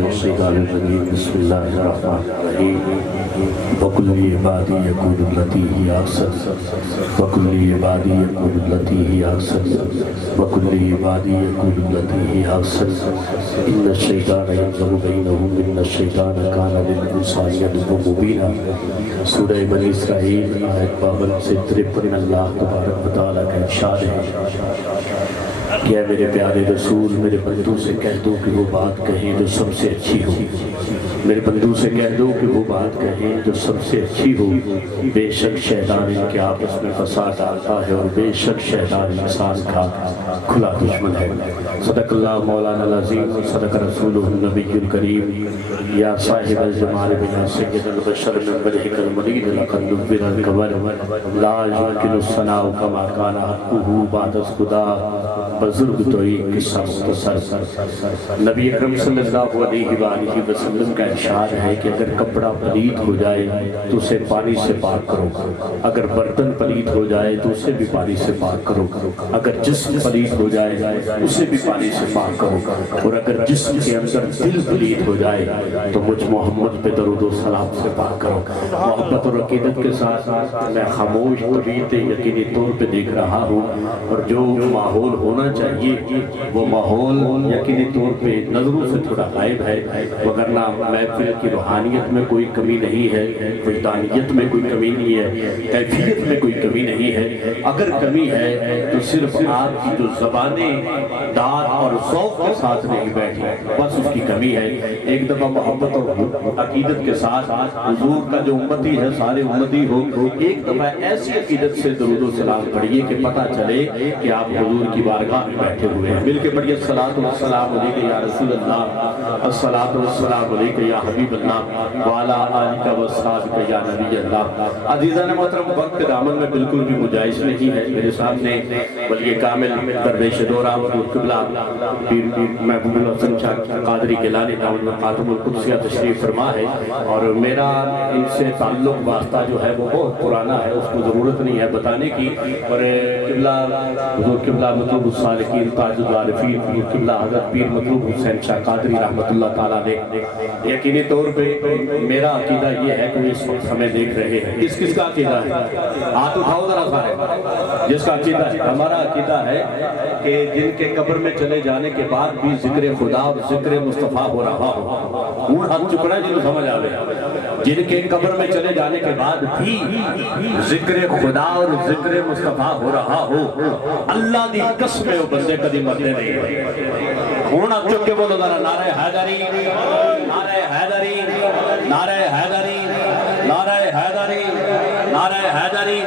الشیطان الرجیم بسم اللہ الرحمن الرحیم وَقُلْ لِعِبَادِي يَقُولُوا الَّتِي هِيَ أَحْسَنُ وَقُلْ لِعِبَادِي يَقُولُوا الَّتِي هِيَ أَحْسَنُ وَقُلْ لِعِبَادِي يَقُولُوا الَّتِي هِيَ أَحْسَنُ إِنَّ الشَّيْطَانَ يَنزَغُ بَيْنَهُمْ إِنَّ الشَّيْطَانَ كَانَ لِلْإِنسَانِ عَدُوًّا مُّبِينًا سورہ بنی اسرائیل آیت 52 سے 53 اللہ تبارک و تعالیٰ کا ارشاد ہے کہ اے میرے پیارے رسول میرے بندوں سے کہہ دو کہ وہ بات کہیں جو سب سے اچھی ہو میرے بندوں سے کہہ دو کہ وہ بات کہیں جو سب سے اچھی ہو بے شک شیطان ان کے آپس میں فساد ڈالتا ہے اور بے شک شیطان انسان کا کھلا دشمن ہے صدق اللہ مولانا العظیم صدق رسولہ النبی الکریم یا صاحب الجمال بنا سید البشر من وجهك المنیر لقد نبر القبر لا يمكن الثناء كما كان حقه بعد خدا بزرگ توئی قصہ مختصر نبی اکرم صلی اللہ علیہ وآلہ وسلم کا ارشاد ہے کہ اگر کپڑا پلید ہو جائے تو اسے پانی سے پاک کرو اگر برتن پلید ہو جائے تو اسے بھی پانی سے پاک کرو اگر جسم پلید ہو جائے اسے بھی پانی سے پاک کرو اور اگر جسم کے اندر دل پلید ہو جائے تو مجھ محمد پہ درود و سلام سے پاک کرو محبت اور عقیدت کے ساتھ میں خاموش طبیعت یقینی طور پہ دیکھ رہا ہوں اور جو ماحول ہونا چاہیے وہ ماحول یقینی طور پہ نظروں سے تھوڑا غائب ہے وگرنہ محفل کی روحانیت میں کوئی کمی نہیں ہے وجدانیت میں کوئی کمی نہیں ہے کیفیت میں کوئی کمی نہیں ہے اگر کمی ہے تو صرف آپ کی جو زبانیں داد اور ذوق کے ساتھ نہیں بیٹھی بس اس کی کمی ہے ایک دفعہ محبت اور عقیدت کے ساتھ حضور کا جو امتی ہے سارے امتی ہو ایک دفعہ ایسی عقیدت سے درود و سلام پڑھیے کہ پتہ چلے کہ آپ حضور کی بارگاہ میں بیٹھے ہوئے ہیں مل کے پڑھیے الصلاۃ والسلام علیک یا رسول اللہ الصلاۃ والسلام علیک یا حبیب اللہ وعلی آلک واصحابک یا نبی اللہ عزیزان محترم وقت دامن میں بالکل بھی گنجائش نہیں ہے میرے سامنے ولی کامل درویش دورہ حضور قبلہ پیر محبوب الحسن شاہ قادری گیلانی دامن خاتم القدسیہ تشریف فرما ہے اور میرا ان سے تعلق واسطہ جو ہے وہ بہت پرانا ہے اس کو ضرورت نہیں ہے بتانے کی اور قبلہ حضور قبلہ مطلوب الصالحین تاج العارفین حضور قبلہ حضرت پیر مطلوب حسین شاہ قادری رحمت اللہ تعالیٰ نے یقینی طور پہ میرا عقیدہ یہ ہے کہ اس وقت ہمیں دیکھ رہے ہیں کس کا عقیدہ ہے ہاتھ اٹھاؤ ذرا سارے جس کا عقیدہ ہے ہمارا عقیدہ ہے کہ جن کے قبر میں چلے جانے کے بعد بھی ذکر خدا اور ذکر مصطفیٰ ہو رہا ہو اون ہاتھ چکنا ہے جنہوں سمجھ آوے جن کے قبر میں چلے جانے کے بعد بھی ذکر خدا اور ذکر مصطفیٰ ہو رہا ہو اللہ دی قسم ہے وہ بندے کدی مرنے نہیں ہون ہاتھ چک کے بولو ذرا نعرہ حیدری نعرہ حیدری نعرہ حیدری نعرہ حیدری نعرہ حیدری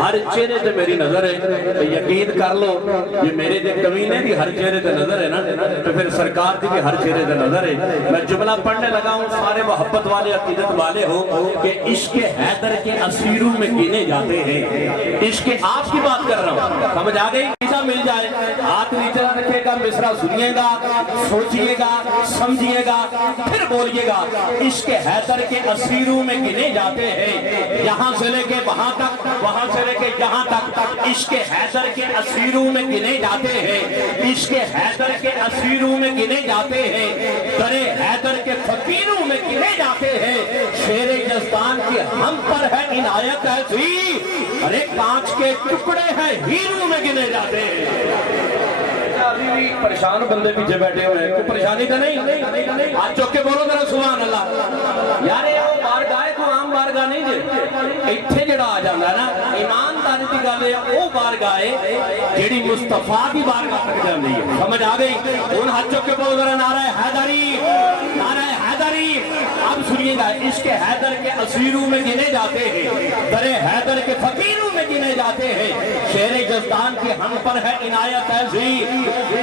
ہر چہرے تے میری نظر ہے یقین کر لو یہ میرے دے کمینے دی ہر چہرے تے نظر ہے نا تو پھر سرکار دی بھی ہر چہرے تے نظر ہے میں جملہ پڑھنے لگا ہوں سارے محبت والے عقیدت والے ہو کہ عشق حیدر کے اسیروں میں گنے جاتے ہیں عشق آپ کی بات کر رہا ہوں سمجھ آ گئی مل جائے ہاتھ نیچے رکھے گا مصرع سنیے گا سوچئے گا سمجھئے گا پھر بولیے گا عشق حیدر کے اسیروں میں گنے جاتے ہیں یہاں سے لے کے وہاں تک وہاں سے لے کے یہاں تک عشق حیدر کے اسیروں میں گنے جاتے ہیں عشق حیدر کے اسیروں میں گنے جاتے ہیں در حیدر کے فقیروں میں گنے جاتے ہیں شیر یزدان کی ہم پر ہے عنایت ایسی ارے کانچ کے ٹکڑے ہیں ہیروں میں گنے جاتے ہیں ابھی بھی پریشان بندے پیچھے بیٹھے ہوئے ہیں کوئی پریشانی تو نہیں آج چوک کے بولو ذرا سبحان اللہ یار یہ بارگاہ کو عام بارگاہ نہیں جے اتھے جڑا آ جاندہ نا ایمانداری دی گل ہے وہ بارگاہ جڑی مصطفیٰ دی بارگاہ تک جاندی ہے سمجھ آ گئی ان ہاتھ چوک کے بولو ذرا نعرہ حیدری نعرہ حیدری اب سنیے گا عشق حیدر کے اسیروں میں گنے جاتے ہیں در حیدر کے فقیروں میں گنے جاتے ہیں شیر یزدان کی ہم پر ہے عنایت ایسی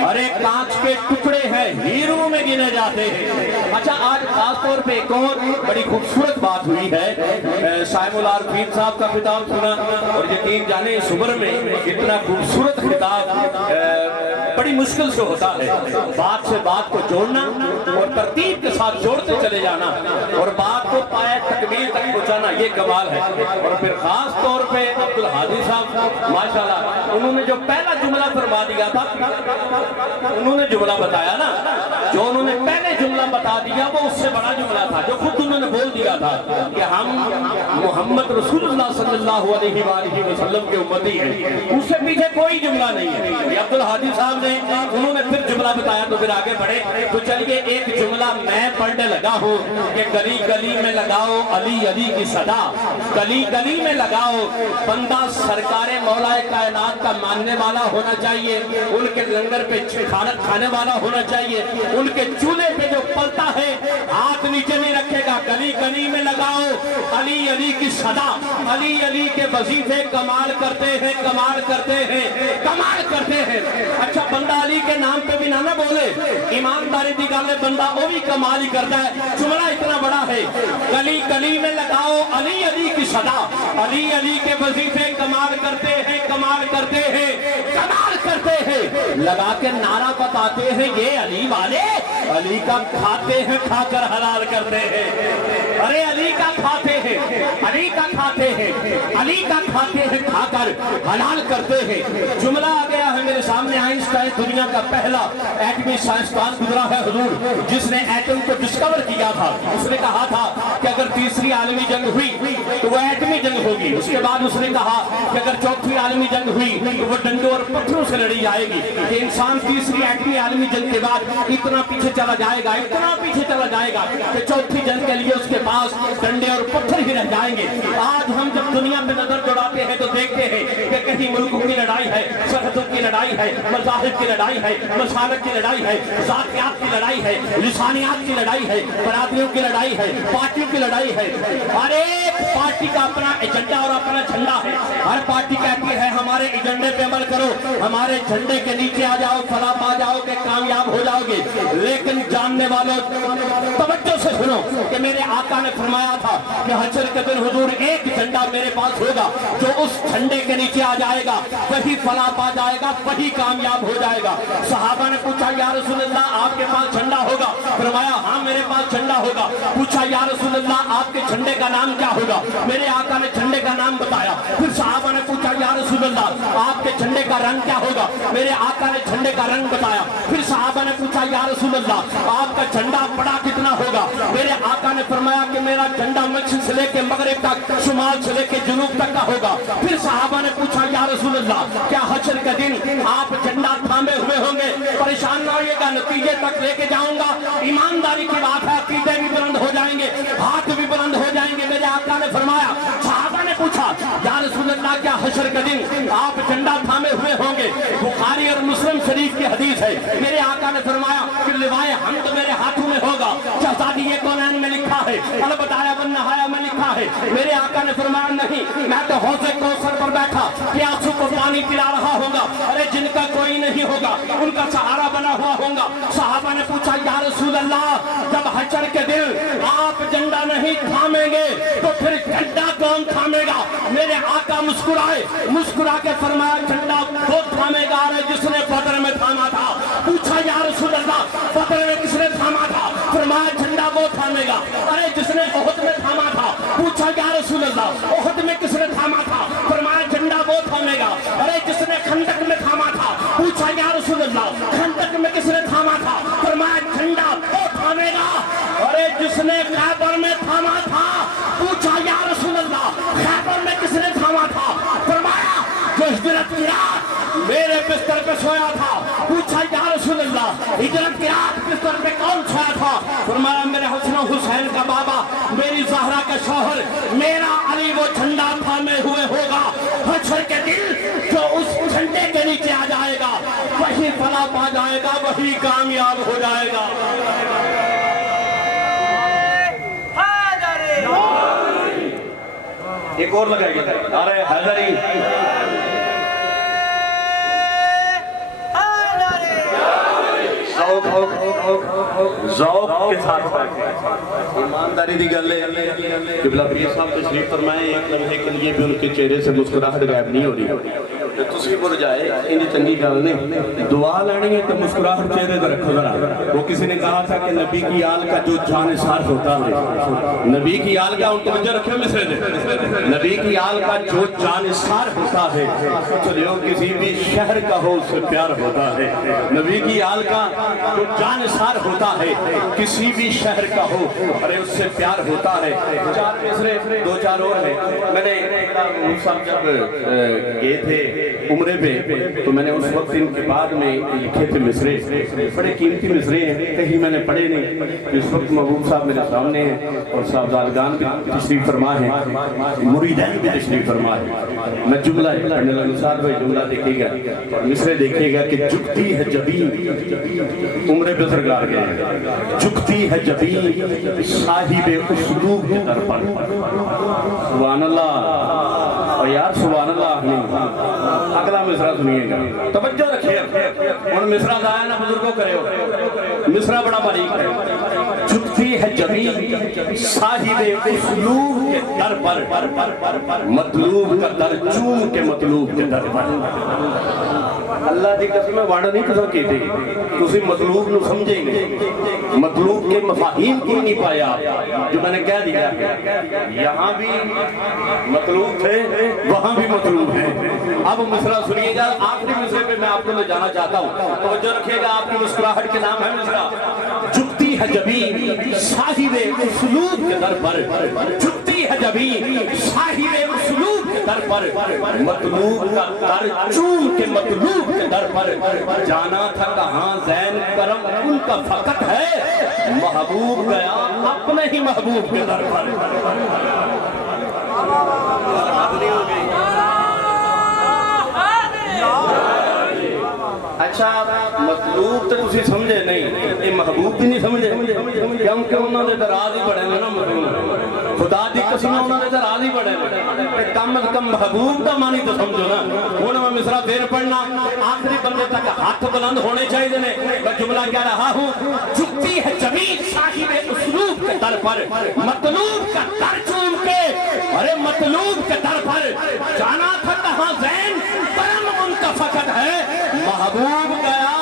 ارے کانچ کے ٹکڑے ہیں ہیروں میں گنے جاتے ہیں اچھا آج خاص طور پہ ایک اور بڑی خوبصورت بات ہوئی ہے صاحب العارفین صاحب کا خطاب سنا اور یقین جانے صبر میں اتنا خوبصورت خطاب بڑی مشکل سے ہوتا ہے بات سے بات کو جوڑنا اور ترتیب کے ساتھ جوڑتے چلے جانا اور بات بات کو پائے تکمیل تک پہنچانا یہ کمال ہے۔ اور پھر خاص طور پہ عبدالحادی صاحب ماشاءاللہ انہوں نے جو پہلا جملہ فرما دیا تھا، انہوں نے جملہ بتایا نا، جو انہوں نے پہلے جملہ بتا دیا وہ اس سے بڑا جملہ تھا، جو خود انہوں نے بول دیا تھا کہ ہم محمد رسول اللہ صلی اللہ علیہ وآلہ وسلم کے امتی ہیں، اس سے پیچھے کوئی جملہ نہیں ہے۔ یہ عبدالحادی صاحب نے انہوں نے پھر جملہ بتایا تو پھر آگے بڑھے تو چلیے ایک جملہ میں پڑھنے لگا ہوں کہ گلی گلی میں لگاؤ علی علی کی صدا، گلی گلی میں لگاؤ، بندہ سرکار مولا کائنات کا ماننے والا ہونا چاہیے، ان کے لنگر پہ کھانا کھانے والا ہونا چاہیے، ان کے چولہے پہ جو پلتا ہے ہاتھ نیچے نہیں رکھے گا، گلی گلی میں لگاؤ علی علی کی صدا، علی علی کے وظیفے کمال کرتے ہیں، کمال کرتے ہیں، کمال کرتے ہیں۔ اچھا بندہ علی کے نام پہ بھی نہ بولے، ایمانداری دی گل ہے، بندہ وہ بھی کمال ہی کرتا ہے۔ جملہ اتنا بڑا ہے، گلی گلی میں لگاؤ علی علی کی صدا، علی علی کے وظیفے کمال کرتے ہیں، کمال کرتے ہیں، کمال کرتے ہیں، لگا کے نعرہ بتاتے ہیں یہ علی والے علی کا کھاتے ہیں، کھا کر حلال کرتے ہیں، ارے علی کا کھاتے ہیں، علی کا کھاتے ہیں، علی کا کھاتے ہیں، کھا کر حلال کرتے ہیں۔ جملہ آ گیا ہے میرے سامنے، آئنسٹائن دنیا کا پہلا ایٹمی سائنسدان گزرا ہے حضور، جس نے ایٹم کو ڈسکور کیا تھا۔ اس نے کہا تھا کہ اگر تیسری عالمی جنگ ہوئی تو وہ ایٹمی جنگ ہوگی، اس کے بعد اس نے کہا کہ اگر چوتھی عالمی جنگ ہوئی تو وہ ڈنڈوں اور پتھروں سے لڑی جائے گی، کہ انسان تیسری ایٹمی عالمی جنگ کے بعد اتنا پیچھے چلا جائے گا، اتنا پیچھے چلا جائے گا کہ چوتھی جنگ کے لیے اس کے پاس ڈنڈے اور پتھر ہی رہ جائیں گے۔ آج ہم جب دنیا میں نظر دوڑاتے ہیں تو دیکھتے ہیں کہ کہیں ملکوں کی لڑائی ہے، سرحدوں کی لڑائی ہے، مذاہب کی لڑائی ہے، مسالک کی لڑائی ہے، ذاتیات کی لڑائی ہے، لسانیات کی لڑائی ہے، برادریوں کی لڑائی ہے، پارٹیوں کی لڑائی ہے۔ ہر ایک پارٹی کا اپنا ایجنڈا اور اپنا جھنڈا ہے، ہر پارٹی کہتی ہے ہمارے ایجنڈے پہ عمل کرو، ہمارے جھنڈے کے نیچے آ جاؤ، فلاح پا جاؤ گے، کامیاب ہو جاؤ گے۔ لیکن جاننے والوں توجہ سے سنو کہ میرے آقا نے فرمایا تھا کہ حشر کے دن حضور ایک جھنڈا میرے پاس ہوگا، جو اس جھنڈے کے نیچے آ جائے گا وہی فلاح پا جائے گا، وہی کامیاب ہو جائے گا۔ صحابہ نے پوچھا یا رسول اللہ آپ کے پاس جھنڈا ہوگا؟ فرمایا ہاں میرے پاس جھنڈا ہوگا۔ پوچھا یا رسول اللہ آپ کے جھنڈے کا نام کیا ہوگا؟ میرے آقا نے جھنڈے کا نام بتایا۔ پھر صحابہ نے پوچھا یا رسول اللہ آپ کے جھنڈے کا رنگ کیا ہوگا؟ میرے آقا نے جھنڈے کا رنگ بتایا۔ پھر صحابہ نے پوچھا یا رسول اللہ آپ کا جھنڈا بڑا کتنا ہوگا؟ میرے آقا نے فرمایا کہ میرا جھنڈا مشرق سے لے کے مغرب تک، شمال سے لے کے جنوب تک کا ہوگا۔ پھر صحابہ نے پوچھا یا رسول اللہ کیا حشر کے دن آپ جھنڈا تھامے ہوئے ہوں گے؟ پریشان نہ ہوئیے گا، نتیجے تک لے کے جاؤں گا، ایمانداری کی بات ہے، عقیدے بھی بلند ہو جائیں گے، ہاتھ بھی بلند ہو جائیں گے۔ میرے آقا نے فرمایا، صحابہ نے پوچھا یا رسول اللہ کیا حشر کے دن آپ جھنڈا تھامے ہوئے ہوں گے؟ بخاری اور مسلم شریف کی حدیث ہے۔ میرے آقا نے فرمایا کہ لوائے حمد میرے ہاتھوں میں ہوگا، شہزادی یہ کونین میں لکھا ہے، البتایا والنہایا میں لکھا ہے۔ میرے آقا نے فرمایا نہیں، میں تو حوض کوثر پر بیٹھا پیاسوں کو پانی پلا رہا ہوں گا، ارے جن کا کوئی نہیں ہوگا ان کا سہارا بنا ہوا ہوں گا۔ صحابہ نے پوچھا یا رسول اللہ جب حشر کے دن آپ جھنڈا نہیں تھامیں گے تو پھر جھنڈا کون تھامے گا؟ میرے آقا مسکرائے، مسکرا کے فرمایا جھنڈا وہ تھامے گا جس نے بدر میں تھاما تھا۔ پوچھا یا رسول اللہ بدر میں کس نے تھاما تھا؟ فرمایا جھنڈا وہ تھامے گا۔ ارے جس نے احد میں تھاما تھا۔ پوچھا یا رسول اللہ احد میں کس نے تھاما تھا؟ فرمایا جھنڈا وہ تھامے گا۔ ارے جس نے خندق میں تھاما تھا۔ پوچھا یا رسول اللہ خندق میں کس نے تھاما تھا؟ فرمایا جھنڈا وہ تھامے گا۔ ارے جس نے خیبر میں تھاما تھا۔ پوچھا یا رسول اللہ خیبر میں کس نے تھاما تھا؟ فرمایا جو ہجرت کی رات میرے بستر پہ سویا تھا۔ پوچھا یا رسول اللہ ہجرت کی رات بستر پہ کون سویا تھا؟ فرمایا میرے حسن و حسین کا بابا، میری زہرا کا شوہر، میرا علی وہ جھنڈا تھامے ہوئے ہوگا۔ حشر کے دن جو اس جھنڈے کے نیچے آ جائے گا وہی فلاح پا جائے گا، وہی کامیاب ہو جائے گا۔ ایک اور لگائیے نعرہ حیدری۔ ذوق کے ساتھ ایمانداری دی گل ہے۔ قبلہ پیر صاحب تشریف فرمائیں، ایک لمحے کے لیے بھی ان کے چہرے سے مسکراہٹ غائب نہیں ہو رہی۔ تے تسی مرجائے انہی چنگی گل نہیں. دعا لینی ہے تو مسکراہٹ چہرے تے رکھو ذرا. وہ کسی نے کہا تھا کہ نبی کی آل کا جو جانثار ہوتا ہے, نبی کی آل کا, ان توجہ رکھے مصرے دے, نبی کی آل کا جو جانثار ہوتا ہے چلیو کسی بھی شہر کا ہو اس سے پیار ہوتا ہے. نبی کی آل کا جو جانثار ہوتا ہے کسی بھی شہر کا ہو ارے اس سے پیار ہوتا ہے. چار مصرے دو چار اور ہیں. میں نے صاحب جب گئے تھے عمرے پہ تو میں نے اس وقت ان کے بعد میں لکھے تھے مصرے, بڑے قیمتی مصرے ہیں, کہیں میں نے پڑھے نہیں. اس وقت محبوب صاحب میرے سامنے ہیں اور صاحبزادگان بھی تشریف فرما ہیں, مریدین بھی تشریف فرما ہیں. میں جملہ پڑھنے لگا, ساتھ میں جملہ دیکھے گا اور مصرے دیکھیے گا کہ جھکتی ہے جبین, عمرے پہ سرکار گئے, جھکتی ہے جبین صاحب اسلوب کے در پر. سبحان اللہ, اور یار سبحان اللہ نہیں. اگلا مصرع سنیے گا, توجہ رکھیے. ان مصرع دائیں نا بزرگوں کرے ہو, مصرع بڑا باریک ہے. جھکتی ہے جبین صاحب اسلوب کے در پر, مطلوب کا در چوم کے مطلوب کے در پر. اللہ دی قسم واڑا نہیں قسم کی تھی, تسی مطلوب نو سمجھیں گے, مطلوب کے مفاہیم کی نہیں پائے آپ. جو میں نے کہہ دیا یہاں بھی مطلوب تھے وہاں بھی مطلوب ہے. اب مصرع سنیے گا, آخری مصرے پہ میں آپ کو لے جانا چاہتا ہوں, توجہ رکھیے گا. آپ کی مسکراہٹ کے نام ہے مصرع. جھکتی ہے جبین صاحب اسلوب کے در پر, جھکتی ہے جبین صاحب اسلوب کے در پر, مطلوب کا در چوم کے مطلوب کے در پر. جانا تھا کہاں زین کرم ان کا فقط ہے, محبوب گیا اپنے ہی محبوب کے در پر. اچھا مطلوب تو تسی سمجھے نہیں, یہ محبوب بھی نہیں سمجھے, کیونکہ انہوں نے دراز ہی بڑھے نا مطلوب. خدا دی قسم انہوں نے دراز ہی بڑھے, کم از کم محبوب کا معنی تو سمجھو نا. انہوں میں مصرع پھر پڑھنا, آخری بندے تک ہاتھ بلند ہونے چاہیے. میں جملہ کہہ رہا ہوں, جھکتی ہے جبین صاحب اسلوب کے در پر, مطلوب کا در چوم کے, ارے مطلوب کے در پر. جانا تھا کہاں زین کرم ان کا فقط ہے, محبوب گیا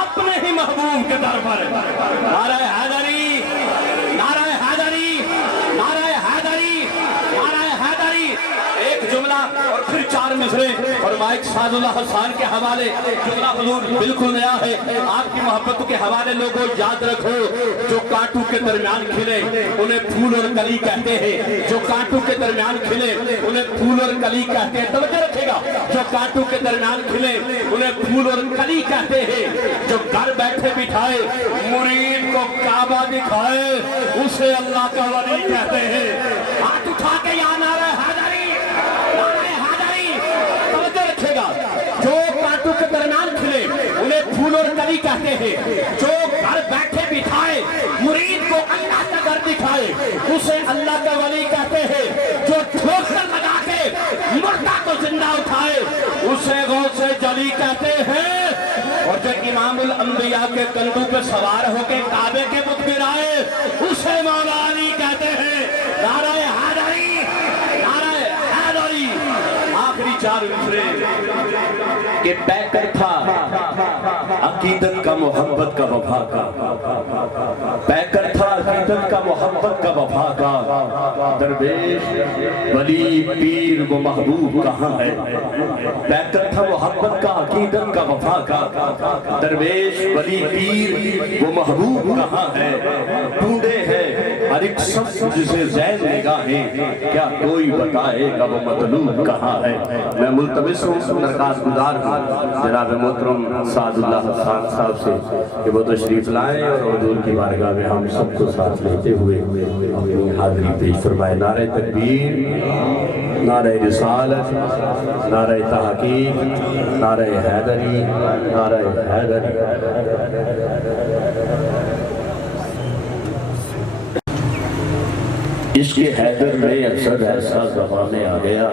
اپنے ہی محبوب کے در پر. نعرہ حیدری, نعرہ حیدری, نعرہ حیدری, نعرہ حیدری. ایک جملہ اور پھر چار مصرے اور مائک سعد اللہ حسان کے حوالے. جملہ حضور بالکل نیا ہے, آپ کی محبت کے حوالے. لوگوں یاد رکھو, جو کانٹوں کے درمیان کھلے انہیں پھول اور کلی کہتے ہیں, جو کانٹوں کے درمیان کھلے انہیں پھول اور کلی کہتے ہیں. توجہ رکھے گا, جو کانٹوں کے درمیان کھلے انہیں پھول اور کلی کہتے ہیں. جو گھر بیٹھے بٹھائے مرید کو کعبہ دکھائے اسے اللہ کا ولی کہتے ہیں. ہاتھ اٹھا کے یا نعرہ حیدری, نعرہ حیدری. توجہ رکھے گا, جو کانٹوں کے درمیان کھلے انہیں پھول اور کلی کہتے ہیں. جو گھر بیٹھے بٹھائے مرید کو اللہ کا گھر دکھائے اسے اللہ کا ولی کہتے ہیں. جو ٹھوکر لگا کے مردہ کو زندہ اٹھائے اسے غوث جلی کہتے ہیں. اور جو امام الانبیاء کے کندھوں پہ سوار ہو کے کعبے کے بت گرائے اسے مولا علی کہتے ہیں. نعرہ حیدری, نعرہ حیدری. آخری چار مصرے کہ پیکر تھا عقیدت کا محبت کا وفا کا, پیکر تھا عقیدت کا محبت کا وفا کا. درویش ولی پیر وہ محبوب کہاں ہے, پیکر تھا محبت کا عقیدت کا وفا کا. درویش ولی پیر وہ محبوب کہاں ہے, ڈھونڈے ہے ہر ایک شخص جسے زین نگاہیں, کیا کوئی بتائے گا وہ مطلوب کہاں ہے. میں ملتمس ہوں درخواست گزار ہوں جناب محترم سعد اللہ حسان صاحب سے کہ وہ تشریف لائیں اور حضور کی بارگاہ میں ہم سب کو ساتھ لیتے ہوئے اپنی حاضری پیش فرمائے. نعرہ تکبیر, نعرہ رسالت, نعرہ تحقیق, نعرہ حیدری, نعرہ حیدری. عشق حیدر میں اکثر ایسا زمانے آ گیا